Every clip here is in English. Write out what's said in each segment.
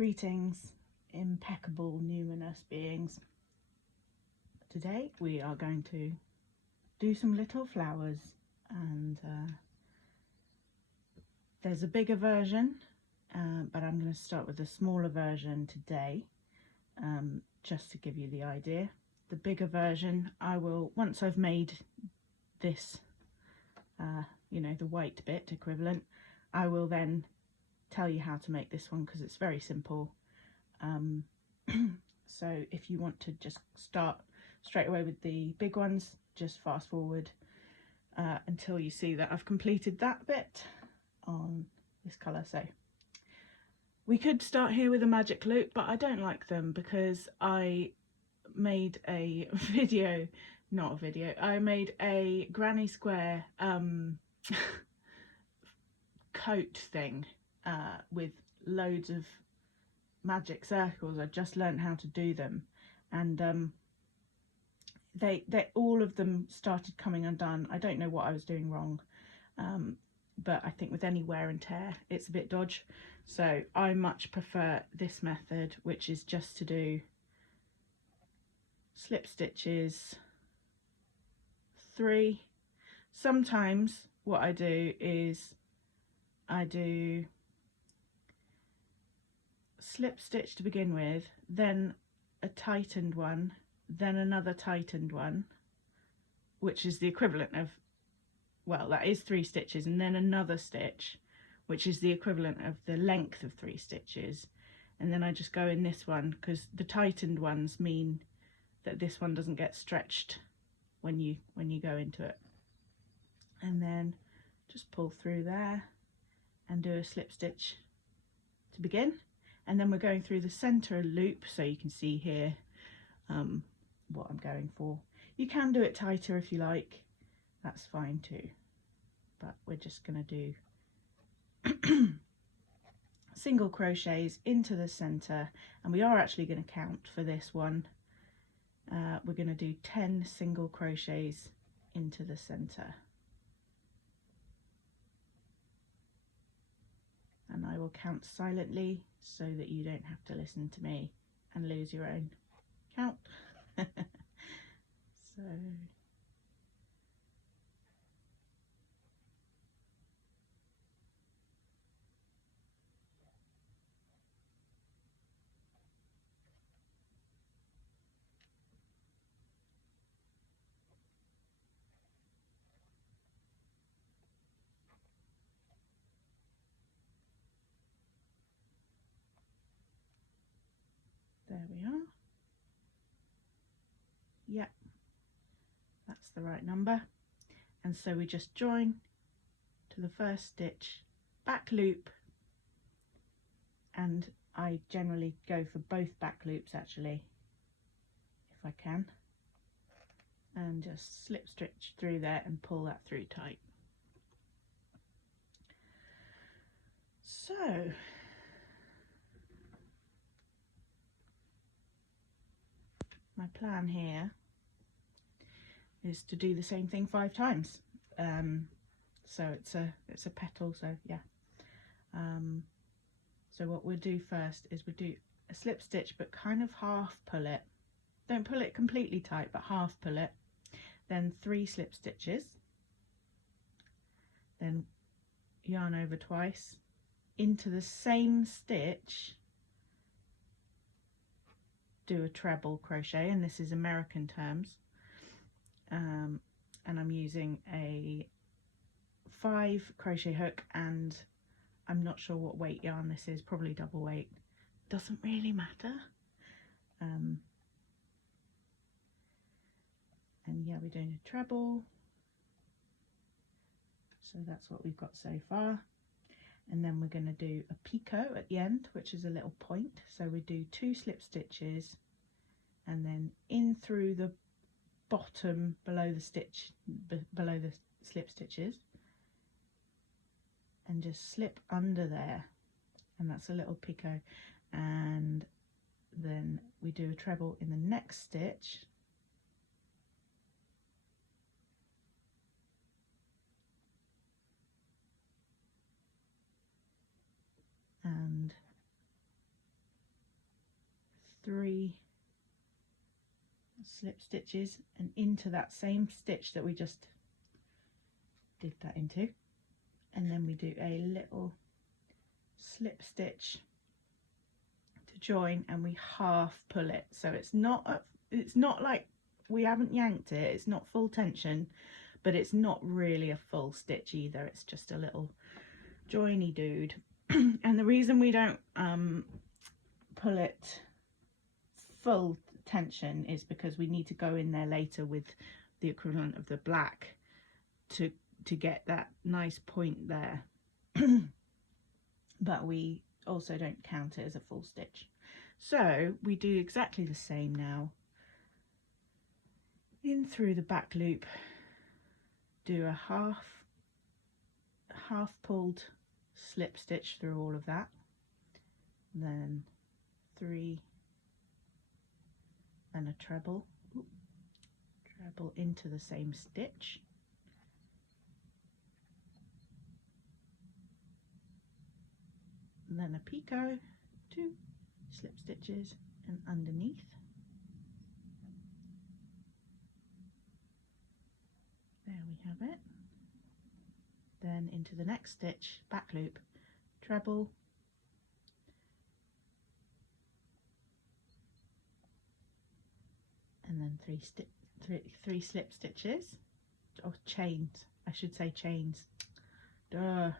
Greetings, impeccable numinous beings. Today we are going to do some little flowers, and there's a bigger version, but I'm going to start with the smaller version today, just to give you the idea. The bigger version, I will, once I've made this, you know, the white bit equivalent, I will then tell you how to make this one, because it's very simple. So if you want to just start straight away with the big ones, just fast forward until you see that I've completed that bit on this colour. So we could start here with a magic loop, but I don't like them because I made a video, not a video, I made a granny square coat thing with loads of magic circles. I just learned how to do them, and they all of them started coming undone. I don't know what I was doing wrong, but I think with any wear and tear it's a bit dodge, so I much prefer this method, which is just to do slip stitches 3. Sometimes what I do is I do slip stitch to begin with, then a tightened one, then another tightened one, which is the equivalent of, well, that is 3 stitches, and then another stitch, which is the equivalent of the length of 3 stitches, and then I just go in this one, because the tightened ones mean that this one doesn't get stretched when you go into it, and then just pull through there and do a slip stitch to begin. And then we're going through the center loop, so you can see here what I'm going for. You can do it tighter if you like, that's fine too, but we're just going to do single crochets into the center, and we are actually going to count for this one. We're going to do 10 single crochets into the center, and I will count silently so that you don't have to listen to me and lose your own count. So there we are. Yep, that's the right number. And so we just join to the first stitch, back loop, and I generally go for both back loops actually, if I can, and just slip stitch through there and pull that through tight. So my plan here is to do the same thing 5 times. So it's a petal, so yeah. So what we'll do first is we'll do a slip stitch, but kind of half pull it. Don't pull it completely tight, but half pull it. Then 3 slip stitches. Then yarn over twice into the same stitch. Do a treble crochet, and this is American terms. And I'm using a 5 crochet hook, and I'm not sure what weight yarn this is, probably double weight, doesn't really matter. And yeah, we're doing a treble, so that's what we've got so far. And then we're going to do a picot at the end, which is a little point, so we do 2 slip stitches and then in through the bottom below the stitch, below the slip stitches, and just slip under there, and that's a little picot. And then we do a treble in the next stitch, and slip stitches and into that same stitch that we just did that into, and then we do a little slip stitch to join, and we half pull it, so it's not like we haven't yanked it, it's not full tension, but it's not really a full stitch either, it's just a little joiny dude. And the reason we don't pull it full tension is because we need to go in there later with the equivalent of the black to get that nice point there. But we also don't count it as a full stitch, so we do exactly the same now. In through the back loop, do a half pulled slip stitch through all of that, then 3 and a treble into the same stitch, and then a picot, 2 slip stitches and underneath, there we have it. Then into the next stitch, back loop, treble, and then 3 slip stitches, or chains, I should say chains, duh.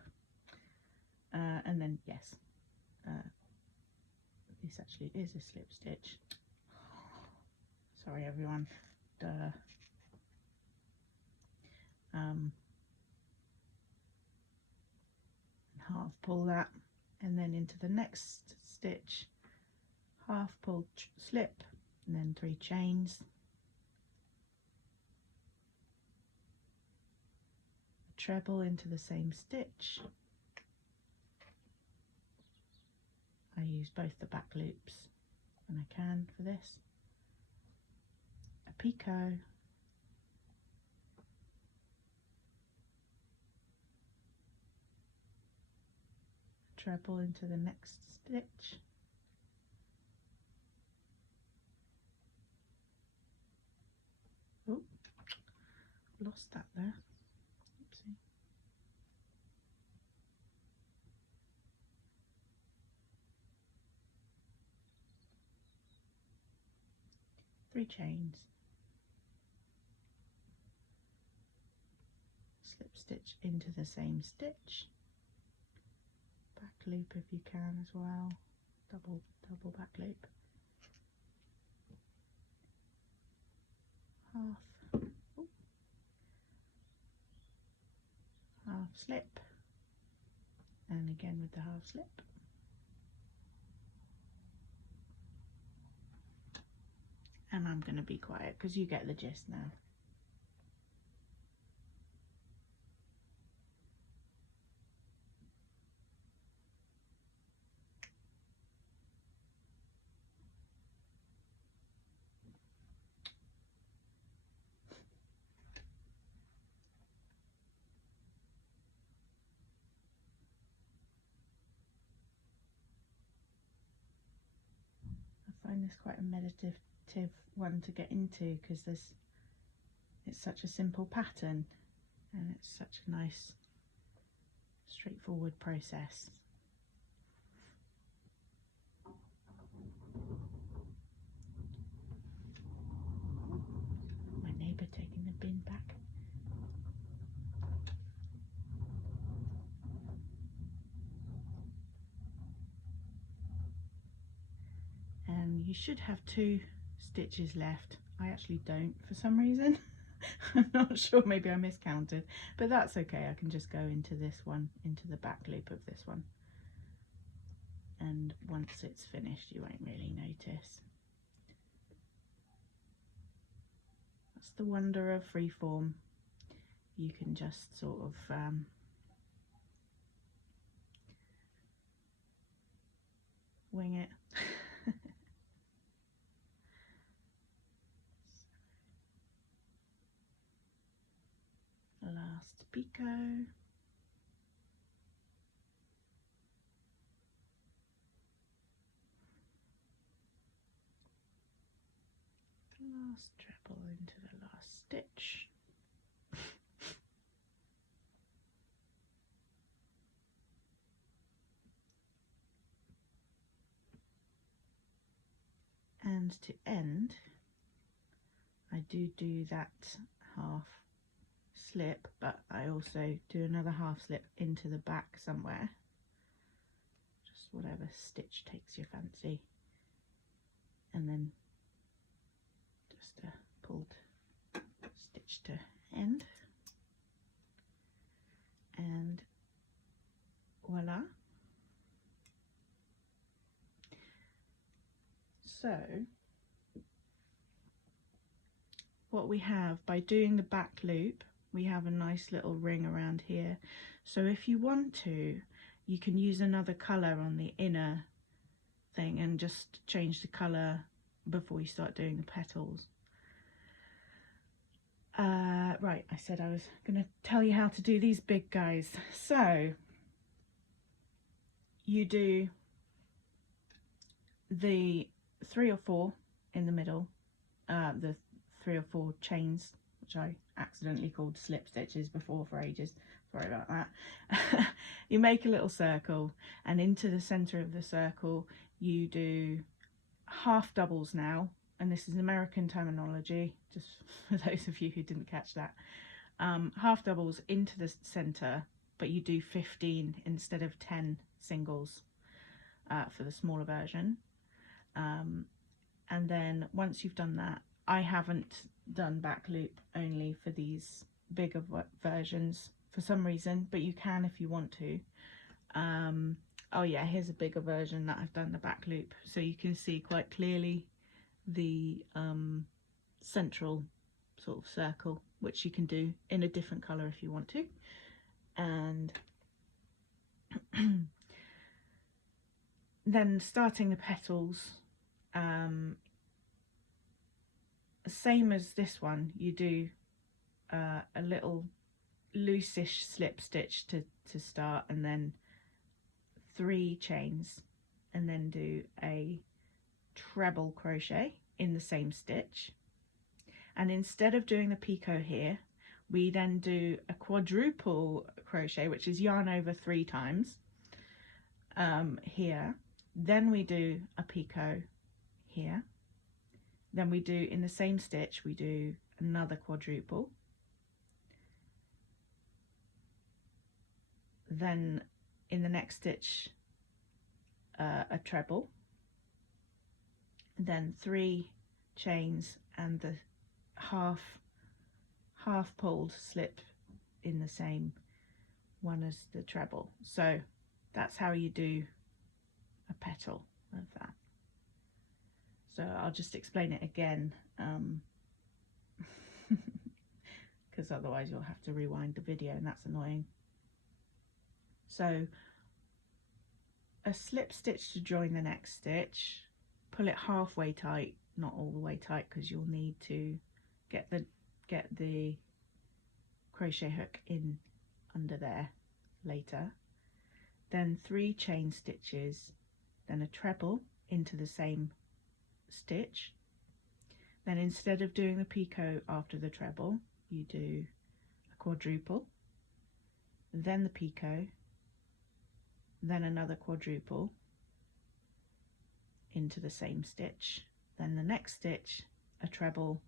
And then yes, this actually is a slip stitch, sorry everyone, duh. Half pull that, and then into the next stitch, half pull slip, and then 3 chains, treble into the same stitch. I use both the back loops when I can for this, a picot, treble into the next stitch, oh, lost that there, oopsie, 3 chains, slip stitch into the same stitch, back loop if you can as well, double back loop, half slip, and again with the half slip, and I'm going to be quiet because you get the gist now. I find this quite a meditative one to get into because it's such a simple pattern and it's such a nice straightforward process. My neighbour taking the bin back. And you should have 2 stitches left. I actually don't for some reason. I'm not sure, maybe I miscounted, but that's okay. I can just go into this one, into the back loop of this one, and once it's finished you won't really notice. That's the wonder of freeform. You can just sort of wing it. Last picot, last treble into the last stitch. And to end, I do that half slip, but I also do another half slip into the back somewhere, just whatever stitch takes your fancy, and then just a pulled stitch to end, and voila. So what we have, by doing the back loop, we have a nice little ring around here. So if you want to, you can use another colour on the inner thing and just change the colour before you start doing the petals. Right, I said I was going to tell you how to do these big guys. So you do the 3 or 4 in the middle, the 3 or 4 chains, which I accidentally called slip stitches before for ages, sorry about that. You make a little circle, and into the center of the circle you do half doubles now, and this is American terminology, just for those of you who didn't catch that. Half doubles into the center, but you do 15 instead of 10 singles for the smaller version. And then once you've done that, I haven't done back loop only for these bigger versions for some reason, but you can if you want to. Oh yeah, here's a bigger version that I've done the back loop, so you can see quite clearly the central sort of circle, which you can do in a different colour if you want to. And then starting the petals, same as this one, you do a little loosish slip stitch to start, and then 3 chains, and then do a treble crochet in the same stitch. And instead of doing the picot here, we then do a quadruple crochet, which is yarn over 3 times here. Then we do a picot here. Then we do, in the same stitch, we do another quadruple. Then in the next stitch, a treble. Then 3 chains and the half pulled slip in the same one as the treble. So that's how you do a petal of that. So I'll just explain it again, because otherwise you'll have to rewind the video, and that's annoying. So a slip stitch to join the next stitch, pull it halfway tight, not all the way tight, because you'll need to get the crochet hook in under there later. Then 3 chain stitches, then a treble into the same stitch. Then instead of doing the picot after the treble, you do a quadruple, then the picot, then another quadruple into the same stitch, then the next stitch a treble,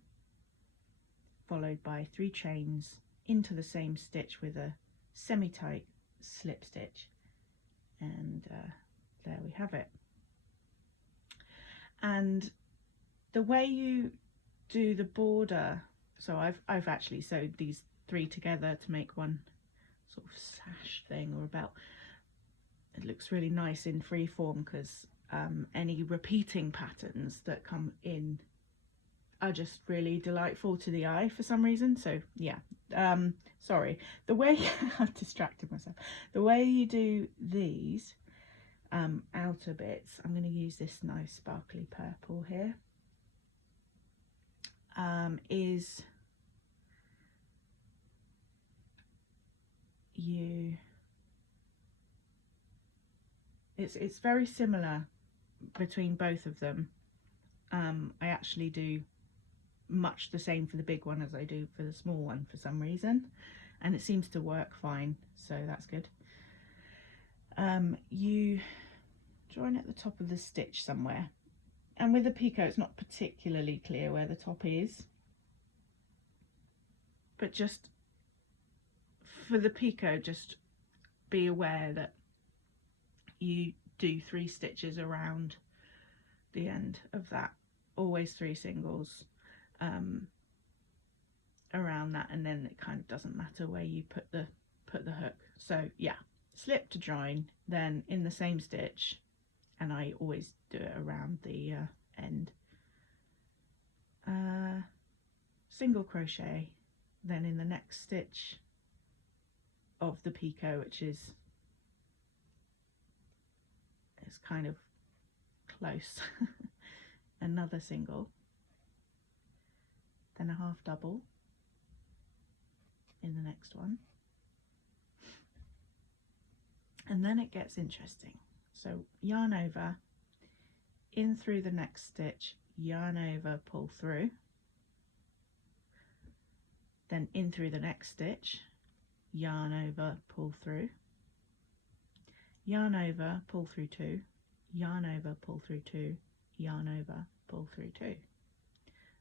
followed by 3 chains into the same stitch with a semi-tight slip stitch, and there we have it. And the way you do the border, so I've actually sewed these 3 together to make one sort of sash thing or a belt. It looks really nice in free form, because any repeating patterns that come in are just really delightful to the eye for some reason. So yeah, sorry, the way I've distracted myself, the way you do these outer bits, I'm going to use this nice sparkly purple here, is it's very similar between both of them. I actually do much the same for the big one as I do for the small one for some reason, and it seems to work fine, so that's good. You join at the top of the stitch somewhere, and with the picot it's not particularly clear where the top is, but just for the picot just be aware that you do 3 stitches around the end of that, always 3 singles around that, and then it kind of doesn't matter where you put the hook. So yeah, slip to join, then in the same stitch, and I always do it around the end, single crochet, then in the next stitch of the picot, which is kind of close, another single, then a half double in the next one, and then it gets interesting. So yarn over, in through the next stitch, yarn over, pull through, then in through the next stitch, yarn over, pull through, yarn over, pull through 2, yarn over, pull through 2, yarn over, pull through 2.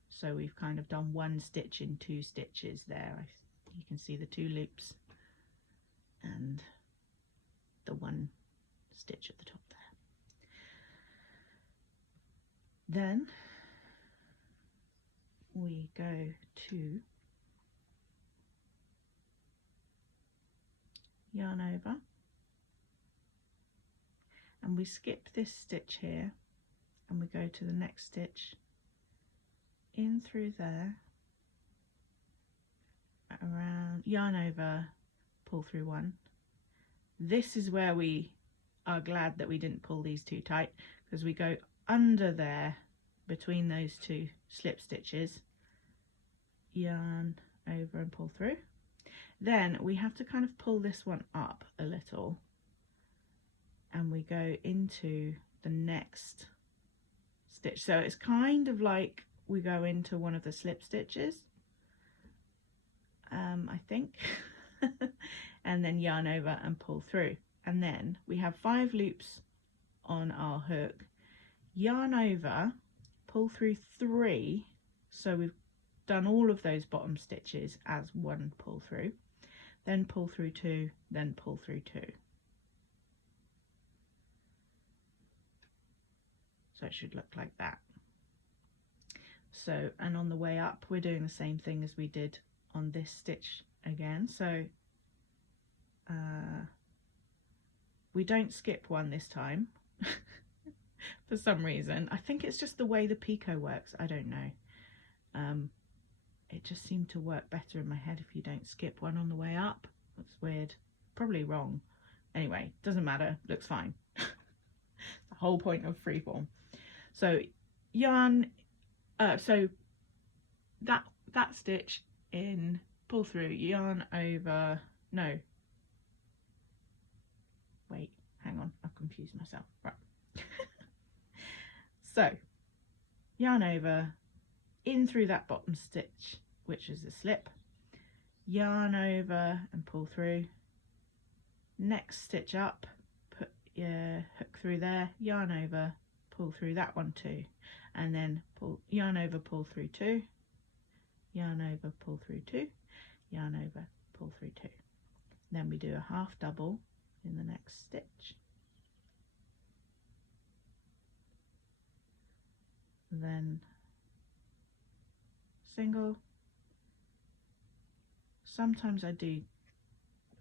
So we've kind of done 1 stitch in 2 stitches there. You can see the 2 loops and the 1 stitch at the top there. Then we go to yarn over, and we skip this stitch here, and we go to the next stitch, in through there, around, yarn over, pull through 1. This is where we are glad that we didn't pull these too tight, because we go under there between those 2 slip stitches, yarn over and pull through. Then we have to kind of pull this one up a little, and we go into the next stitch. So it's kind of like we go into one of the slip stitches, I think, and then yarn over and pull through. And then we have 5 loops on our hook, yarn over, pull through 3, so we've done all of those bottom stitches as 1 pull through, then pull through 2, then pull through 2. So it should look like that. So, and on the way up we're doing the same thing as we did on this stitch again. So we don't skip 1 this time for some reason. I think it's just the way the picot works, I don't know. It just seemed to work better in my head if you don't skip 1 on the way up. That's weird, probably wrong. Anyway, doesn't matter, looks fine. The whole point of freeform. So yarn, so that stitch in, pull through, yarn over, no, wait, hang on, I've confused myself, right. So yarn over, in through that bottom stitch, which is the slip, yarn over and pull through, next stitch up, put your hook through there, yarn over, pull through that one too, and then pull, yarn over, pull through 2, yarn over, pull through 2, yarn over, pull through 2. Then we do a half double in the next stitch, then single. Sometimes I do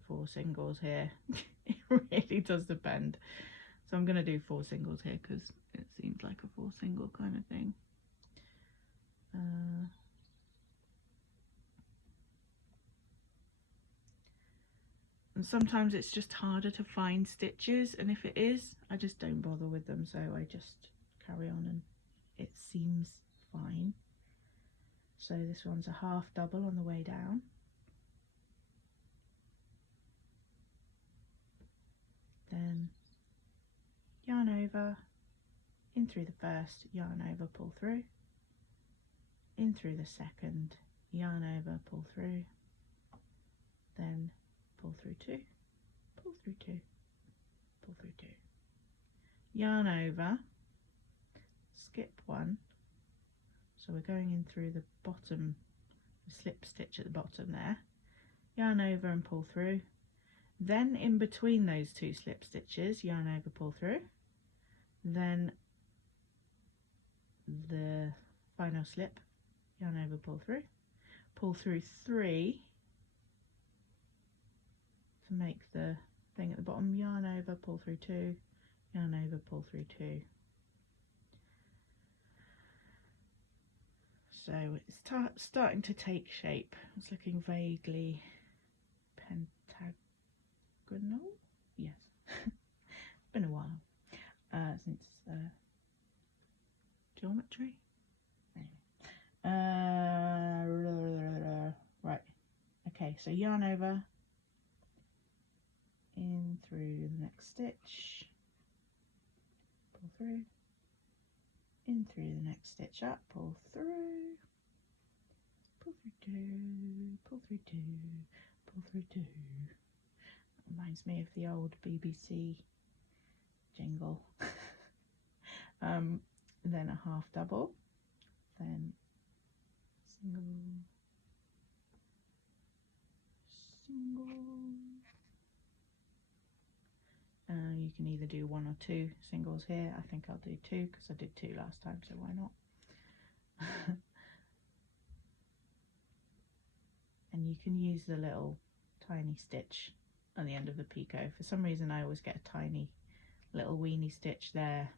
4 singles here. It really does depend. So I'm going to do 4 singles here because it seems like a 4 single kind of thing. And sometimes it's just harder to find stitches, and if it is, I just don't bother with them, so I just carry on and it seems fine. So this one's a half double on the way down, then yarn over, in through the first, yarn over, pull through, in through the second, yarn over, pull through, then pull through 2, pull through 2, pull through 2, yarn over, skip 1, so we're going in through the bottom, the slip stitch at the bottom there, yarn over and pull through, then in between those 2 slip stitches, yarn over, pull through, then the final slip, yarn over, pull through 3 to make the thing at the bottom, yarn over, pull through 2, yarn over, pull through 2. So it's starting to take shape. It's looking vaguely pentagonal. Yes, it's been a while since geometry. Right. Okay. So yarn over, in through the next stitch, pull through, in through the next stitch up, pull through, pull through 2, pull through 2, pull through 2. Reminds me of the old BBC jingle. Then a half double, then single, single. You can either do 1 or 2 singles here. I think I'll do 2 because I did 2 last time, so why not? And you can use the little tiny stitch on the end of the picot. For some reason I always get a tiny little weeny stitch there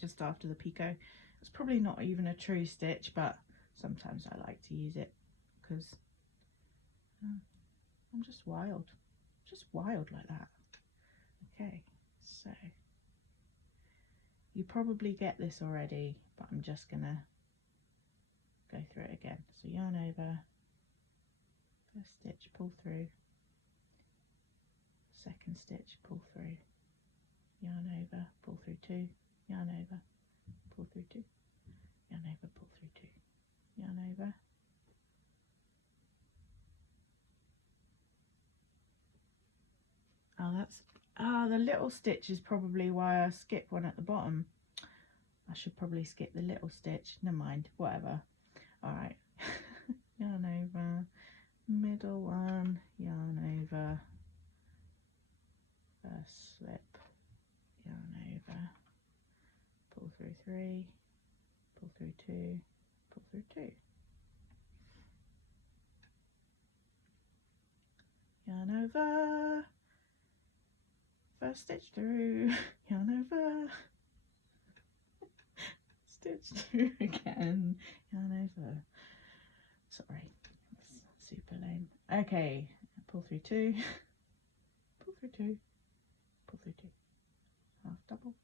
just after the picot. It's probably not even a true stitch, but sometimes I like to use it because I'm just wild like that. Okay, so you probably get this already, but I'm just gonna go through it again. So yarn over, first stitch, pull through, second stitch, pull through, yarn over, pull through 2, yarn over, pull through 2, yarn over, pull through 2, yarn over, the little stitch is probably why I skipped one at the bottom. I should probably skip the little stitch, never mind, whatever. Alright, yarn over, middle one, yarn over, first slip, yarn over, pull through 3, pull through 2, pull through 2. Yarn over, first stitch through, yarn over, stitch through again, yarn over. Sorry, that's super lame. Okay, pull through 2, pull through 2, pull through 2, half double,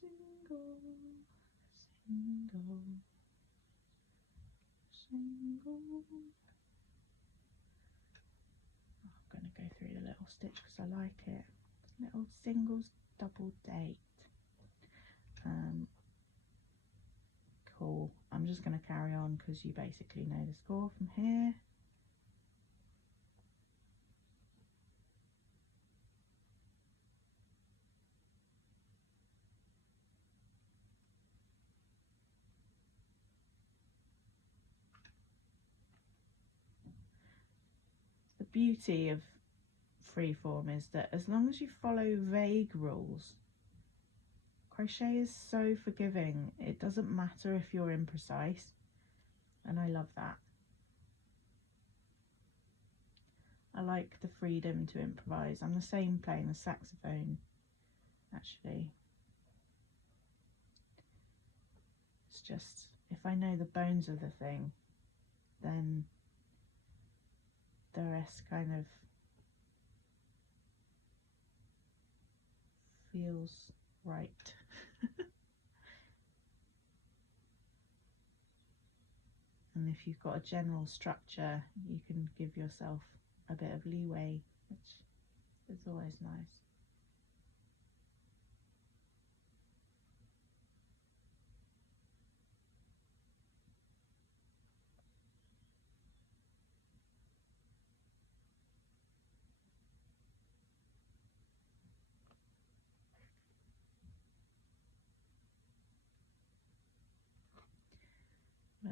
single, single, single. I'm going to go through the little stitch because I like it. Little singles, double date. Cool. I'm just going to carry on because you basically know the score from here. The beauty of freeform is that as long as you follow vague rules, crochet is so forgiving. It doesn't matter if you're imprecise, and I love that. I like the freedom to improvise. I'm the same playing the saxophone, actually. It's just, if I know the bones of the thing, then the rest kind of feels right. And if you've got a general structure, you can give yourself a bit of leeway, which is always nice.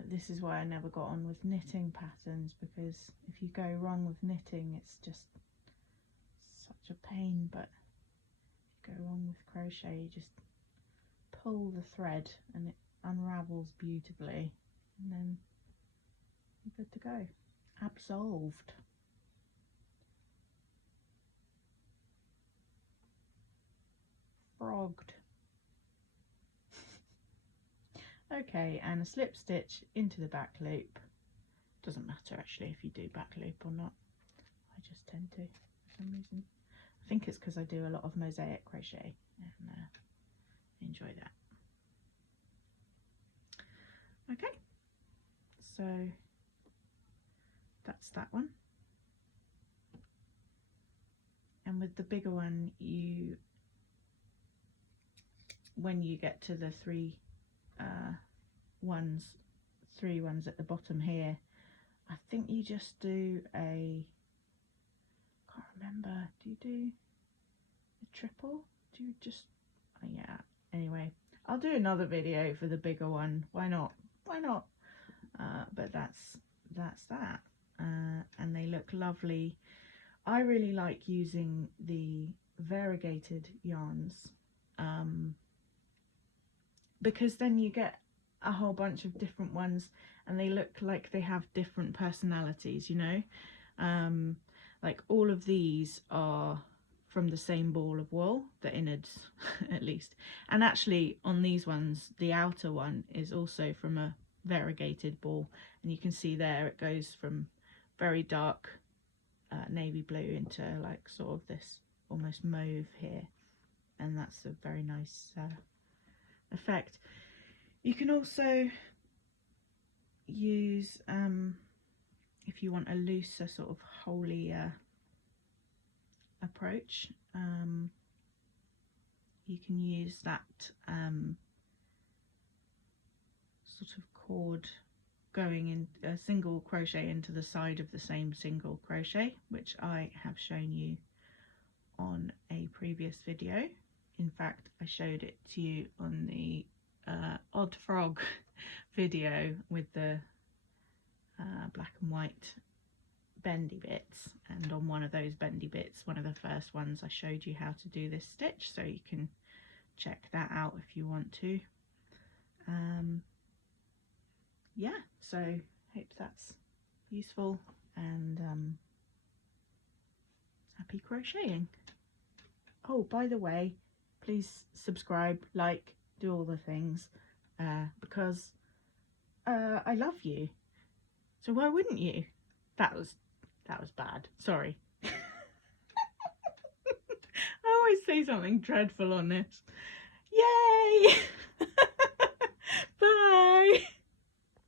this is why I never got on with knitting patterns, because if you go wrong with knitting, it's just such a pain. But if you go wrong with crochet, you just pull the thread and it unravels beautifully, and then you're good to go. Absolved. Frogged. Okay, and a slip stitch into the back loop. Doesn't matter actually if you do back loop or not. I just tend to for some reason. I think it's because I do a lot of mosaic crochet and enjoy that. Okay, so that's that one. And with the bigger one, when you get to the three ones at the bottom here, I think you just do a, can't remember, do you do a triple? Do you just, oh yeah, anyway, I'll do another video for the bigger one, why not, but that's that. And they look lovely. I really like using the variegated yarns, because then you get a whole bunch of different ones and they look like they have different personalities, you know. Like all of these are from the same ball of wool, the innards at least, and actually on these ones the outer one is also from a variegated ball, and you can see there it goes from very dark navy blue into like sort of this almost mauve here, and that's a very nice effect. You can also use, if you want a looser sort of holier approach, you can use that sort of cord going in a single crochet into the side of the same single crochet, which I have shown you on a previous video. In fact, I showed it to you on the odd frog video with the black and white bendy bits, and on one of those bendy bits, one of the first ones, I showed you how to do this stitch, so you can check that out if you want to. Yeah, so hope that's useful, and happy crocheting. Oh, by the way, please subscribe, like, do all the things, because I love you, so why wouldn't you? That was bad, sorry. I always say something dreadful on this. Yay! Bye!